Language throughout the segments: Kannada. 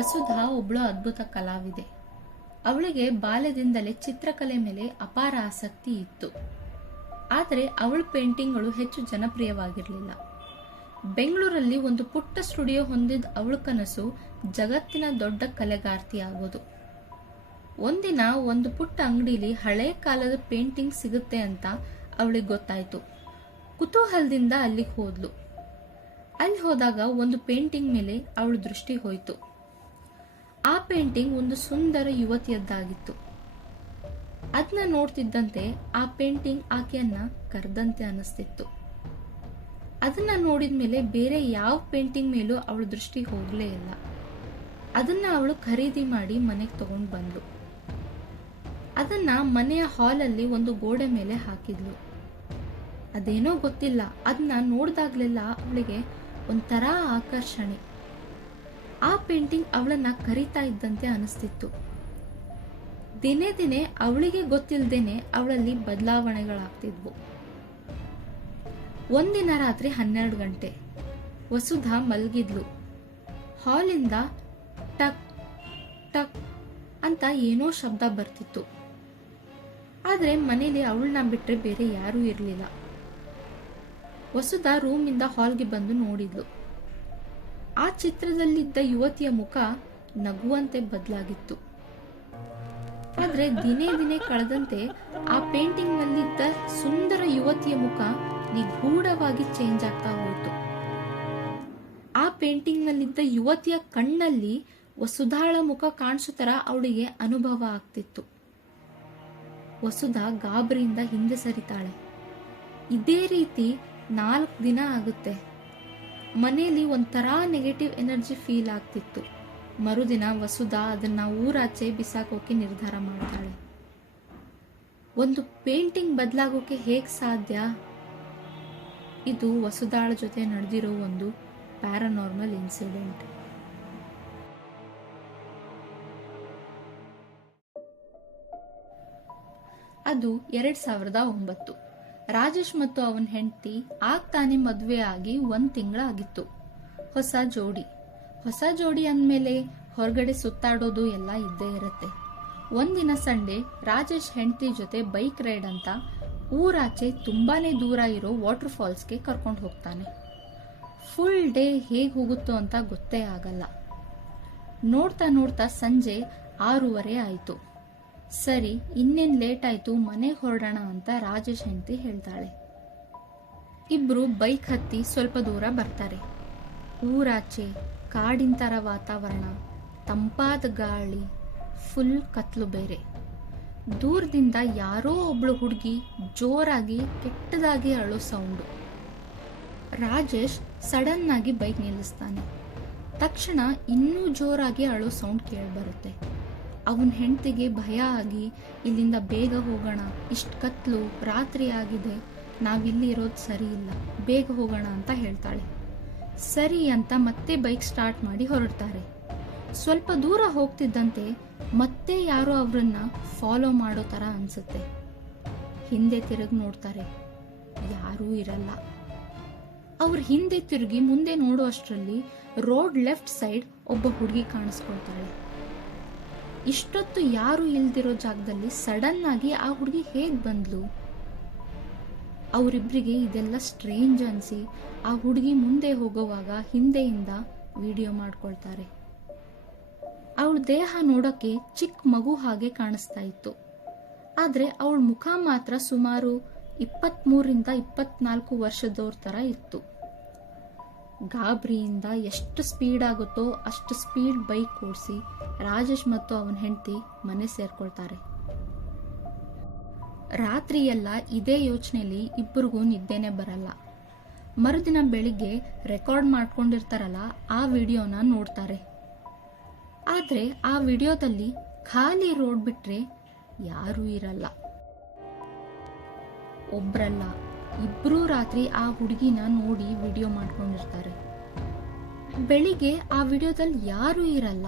ವಸುಧಾ ಒಬ್ಳು ಅದ್ಭುತ ಕಲಾವಿದೆ. ಅವಳಿಗೆ ಬಾಲ್ಯದಿಂದಲೇ ಚಿತ್ರಕಲೆ ಮೇಲೆ ಅಪಾರ ಆಸಕ್ತಿ ಇತ್ತು. ಆದರೆ ಅವಳ ಪೇಂಟಿಂಗ್ಗಳು ಹೆಚ್ಚು ಜನಪ್ರಿಯವಾಗಿರಲಿಲ್ಲ. ಬೆಂಗಳೂರಲ್ಲಿ ಒಂದು ಪುಟ್ಟ ಸ್ಟುಡಿಯೋ ಹೊಂದಿದ್ದ ಅವಳ ಕನಸು ಜಗತ್ತಿನ ದೊಡ್ಡ ಕಲೆಗಾರ್ತಿ ಆಗೋದು. ಒಂದಿನ ಒಂದು ಪುಟ್ಟ ಅಂಗಡಿಲಿ ಹಳೆ ಕಾಲದ ಪೇಂಟಿಂಗ್ ಸಿಗುತ್ತೆ ಅಂತ ಅವಳಿಗೆ ಗೊತ್ತಾಯ್ತು. ಕುತೂಹಲದಿಂದ ಅಲ್ಲಿಗೆ ಹೋದ್ಲು. ಅಲ್ಲಿ ಹೋದಾಗ ಒಂದು ಪೇಂಟಿಂಗ್ ಮೇಲೆ ಅವಳ ದೃಷ್ಟಿ ಹೋಯಿತು. ಆ ಪೇಂಟಿಂಗ್ ಒಂದು ಸುಂದರ ಯುವತಿಯದ್ದಾಗಿತ್ತು. ಅದನ್ನ ನೋಡ್ತಿದ್ದಂತೆ ಆ ಪೇಂಟಿಂಗ್ ಆಕೆಯನ್ನ ಕರೆದಂತೆ ಅನಿಸ್ತಿತ್ತು. ಅದನ್ನ ನೋಡಿದ ಮೇಲೆ ಬೇರೆ ಯಾವ ಪೇಂಟಿಂಗ್ ಮೇಲೂ ಅವಳ ದೃಷ್ಟಿ ಹೋಗ್ಲೇ ಇಲ್ಲ. ಅದನ್ನ ಅವಳು ಖರೀದಿ ಮಾಡಿ ಮನೆಗೆ ತಗೊಂಡು ಬಂದ್ಲು. ಅದನ್ನ ಮನೆಯ ಹಾಲಲ್ಲಿ ಒಂದು ಗೋಡೆ ಮೇಲೆ ಹಾಕಿದ್ಲು. ಅದೇನೋ ಗೊತ್ತಿಲ್ಲ, ಅದನ್ನ ನೋಡ್ದಾಗ್ಲೆಲ್ಲ ಅವಳಿಗೆ ಒಂಥರ ಆಕರ್ಷಣೆ. ಆ ಪೇಂಟಿಂಗ್ ಅವಳನ್ನ ಕರೀತಾ ಇದ್ದಂತೆ ಅನಿಸ್ತಿತ್ತು. ದಿನೇ ದಿನೇ ಅವಳಿಗೆ ಗೊತ್ತಿಲ್ಲದೇನೆ ಅವಳಲ್ಲಿ ಬದಲಾವಣೆಗಳಾಗ್ತಿದ್ವು. ಒಂದಿನ ರಾತ್ರಿ 12 ಗಂಟೆ ವಸುಧಾ ಮಲಗಿದ್ಲು. ಹಾಲಿಂದ ಟಕ್ ಟಕ್ ಅಂತ ಏನೋ ಶಬ್ದ ಬರ್ತಿತ್ತು. ಆದ್ರೆ ಮನೇಲಿ ಅವಳನ್ನ ಬಿಟ್ರೆ ಬೇರೆ ಯಾರೂ ಇರಲಿಲ್ಲ. ವಸುಧಾ ರೂಮಿಂದ ಹಾಲ್ಗೆ ಬಂದು ನೋಡಿದ್ಲು. ಆ ಚಿತ್ರದಲ್ಲಿದ್ದ ಯುವತಿಯ ಮುಖ ನಗುವಂತೆ ಬದಲಾಗಿತ್ತು. ಆದ್ರೆ ದಿನೇ ದಿನೇ ಕಳೆದಂತೆ ಆ ಪೇಂಟಿಂಗ್ ನಲ್ಲಿದ್ದ ಸುಂದರ ಯುವತಿಯ ಮುಖ ನಿಗೂಢವಾಗಿ ಚೇಂಜ್ ಆಗ್ತಾ ಹೋಯಿತು. ಆ ಪೇಂಟಿಂಗ್ ನಲ್ಲಿದ್ದ ಯುವತಿಯ ಕಣ್ಣಲ್ಲಿ ವಸುಧಾಳ ಮುಖ ಕಾಣಿಸೋ ತರ ಅವಳಿಗೆ ಅನುಭವ ಆಗ್ತಿತ್ತು. ವಸುಧಾ ಗಾಬರಿಯಿಂದ ಹಿಂದೆ ಸರಿತಾಳೆ. ಇದೇ ರೀತಿ 4 ದಿನ ಆಗುತ್ತೆ. ಮನೆಯಲ್ಲಿ ಒಂಥರ ನೆಗೆಟಿವ್ ಎನರ್ಜಿ ಫೀಲ್ ಆಗ್ತಿತ್ತು. ಮರುದಿನ ವಸುಧಾ ಅದನ್ನ ಊರಾಚೆ ಬಿಸಾಕೋಕೆ ನಿರ್ಧಾರ ಮಾಡ್ತಾಳೆ. ಒಂದು ಪೇಂಟಿಂಗ್ ಬದಲಾಗೋಕೆ ಹೇಗ್ ಸಾಧ್ಯ? ಇದು ವಸುಧಾಳ ಜೊತೆ ನಡೆದಿರೋ ಒಂದು ಪ್ಯಾರಾನಾರ್ಮಲ್ ಇನ್ಸಿಡೆಂಟ್. ಅದು 2009. ರಾಜೇಶ್ ಮತ್ತು ಅವನ ಹೆಂಡತಿ ಆಗ್ತಾನೆ ಮದುವೆ ಆಗಿ 1 ತಿಂಗಳಾಗಿತ್ತು. ಹೊಸ ಜೋಡಿ ಅಂದ್ಮೇಲೆ ಹೊರಗಡೆ ಸುತ್ತಾಡೋದು ಎಲ್ಲ ಇದ್ದೇ ಇರುತ್ತೆ. ಒಂದಿನ ಸಂಡೇ ರಾಜೇಶ್ ಹೆಂಡತಿ ಜೊತೆ ಬೈಕ್ ರೈಡ್ ಅಂತ ಊರಾಚೆ ತುಂಬಾನೇ ದೂರ ಇರೋ ವಾಟರ್ ಫಾಲ್ಸ್ಗೆ ಕರ್ಕೊಂಡು ಹೋಗ್ತಾನೆ. ಫುಲ್ ಡೇ ಹೇಗೆ ಹೋಗುತ್ತೋ ಅಂತ ಗೊತ್ತೇ ಆಗಲ್ಲ. ನೋಡ್ತಾ ನೋಡ್ತಾ ಸಂಜೆ 6:30 ಆಯ್ತು. ಸರಿ, ಇನ್ನೇನ್ ಲೇಟ್ ಆಯ್ತು, ಮನೆಗೆ ಹೊರಡೋಣ ಅಂತ ರಾಜೇಶ್ ಹೆಂಡತಿ ಹೇಳ್ತಾಳೆ. ಇಬ್ರು ಬೈಕ್ ಹತ್ತಿ ಸ್ವಲ್ಪ ದೂರ ಬರ್ತಾರೆ. ಊರಾಚೆ ಕಾಡಿನ ತರ ವಾತಾವರಣ, ತಂಪಾದ ಗಾಳಿ, ಫುಲ್ ಕತ್ಲು ಬೇರೆ. ದೂರದಿಂದ ಯಾರೋ ಒಬ್ಳು ಹುಡುಗಿ ಜೋರಾಗಿ ಕೆಟ್ಟದಾಗಿ ಅಳೋ ಸೌಂಡು. ರಾಜೇಶ್ ಸಡನ್ ಆಗಿ ಬೈಕ್ ನಿಲ್ಲಿಸ್ತಾನೆ. ತಕ್ಷಣ ಇನ್ನೂ ಜೋರಾಗಿ ಅಳೋ ಸೌಂಡ್ ಕೇಳಿಬರುತ್ತೆ. ಅವನ ಹೆಂಡತಿಗೆ ಭಯ ಆಗಿ ಇಲ್ಲಿಂದ ಬೇಗ ಹೋಗೋಣ, ಇಷ್ಟು ಕತ್ಲು, ರಾತ್ರಿ ಆಗಿದೆ, ನಾವಿಲ್ಲಿ ಇರೋದು ಸರಿ ಇಲ್ಲ, ಬೇಗ ಹೋಗೋಣ ಅಂತ ಹೇಳ್ತಾಳೆ. ಸರಿ ಅಂತ ಮತ್ತೆ ಬೈಕ್ ಸ್ಟಾರ್ಟ್ ಮಾಡಿ ಹೊರಡ್ತಾರೆ. ಸ್ವಲ್ಪ ದೂರ ಹೋಗ್ತಿದ್ದಂತೆ ಮತ್ತೆ ಯಾರೋ ಅವ್ರನ್ನ ಫಾಲೋ ಮಾಡೋ ತರ ಅನ್ಸುತ್ತೆ. ಹಿಂದೆ ತಿರುಗಿ ನೋಡ್ತಾರೆ, ಯಾರೂ ಇರಲ್ಲ. ಅವ್ರ ಹಿಂದೆ ತಿರುಗಿ ಮುಂದೆ ನೋಡೋ ಅಷ್ಟರಲ್ಲಿ ರೋಡ್ ಲೆಫ್ಟ್ ಸೈಡ್ ಒಬ್ಬ ಹುಡುಗಿ ಕಾಣಿಸ್ಕೊಳ್ತಾಳೆ. ಇಷ್ಟೊತ್ತು ಯಾರು ಇಲ್ದಿರೋ ಜಾಗದಲ್ಲಿ ಸಡನ್ ಆಗಿ ಆ ಹುಡುಗಿ ಹೇಗ್ ಬಂದ್ಲು? ಅವರಿಬ್ಬರಿಗೆ ಇದೆಲ್ಲ ಸ್ಟ್ರೇಂಜ್ ಅನ್ಸಿ ಆ ಹುಡುಗಿ ಮುಂದೆ ಹೋಗುವಾಗ ಹಿಂದೆಯಿಂದ ವಿಡಿಯೋ ಮಾಡ್ಕೊಳ್ತಾರೆ. ಅವಳ ದೇಹ ನೋಡೋಕೆ ಚಿಕ್ಕ ಮಗು ಹಾಗೆ ಕಾಣಿಸ್ತಾ ಇತ್ತು. ಆದ್ರೆ ಅವಳ ಮುಖ ಮಾತ್ರ ಸುಮಾರು 23ರಿಂದ 24 ವರ್ಷದವ್ರ ತರ ಇತ್ತು. ಗಾಬರಿಯಿಂದ ಎಷ್ಟು ಸ್ಪೀಡ್ ಆಗುತ್ತೋ ಅಷ್ಟು ಸ್ಪೀಡ್ ಬೈಕ್ ಓಡಿಸಿ ರಾಜೇಶ್ ಮತ್ತು ಅವನ ಹೆಂಡತಿ ಮನೆ ಸೇರ್ಕೊಳ್ತಾರೆ. ರಾತ್ರಿ ಎಲ್ಲ ಇದೇ ಯೋಚನೆಯಲ್ಲಿ ಇಬ್ಬರಿಗೂ ನಿದ್ದೆನೆ ಬರಲ್ಲ. ಮರುದಿನ ಬೆಳಿಗ್ಗೆ ರೆಕಾರ್ಡ್ ಮಾಡ್ಕೊಂಡಿರ್ತಾರಲ್ಲ ಆ ವಿಡಿಯೋನ ನೋಡ್ತಾರೆ. ಆದ್ರೆ ಆ ವಿಡಿಯೋದಲ್ಲಿ ಖಾಲಿ ರೋಡ್ ಬಿಟ್ರೆ ಯಾರೂ ಇರಲ್ಲ. ಒಬ್ರಲ್ಲ, ಇಬ್ರೂ ರಾತ್ರಿ ಆ ಹುಡುಗಿನ ನೋಡಿ ವಿಡಿಯೋ ಮಾಡ್ಕೊಂಡಿರ್ತಾರೆ. ಬೆಳಿಗ್ಗೆ ಆ ವಿಡಿಯೋದಲ್ಲಿ ಯಾರೂ ಇರಲ್ಲ.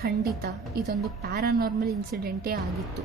ಖಂಡಿತ ಇದೊಂದು ಪ್ಯಾರಾನಾರ್ಮಲ್ ಇನ್ಸಿಡೆಂಟೇ ಆಗಿತ್ತು.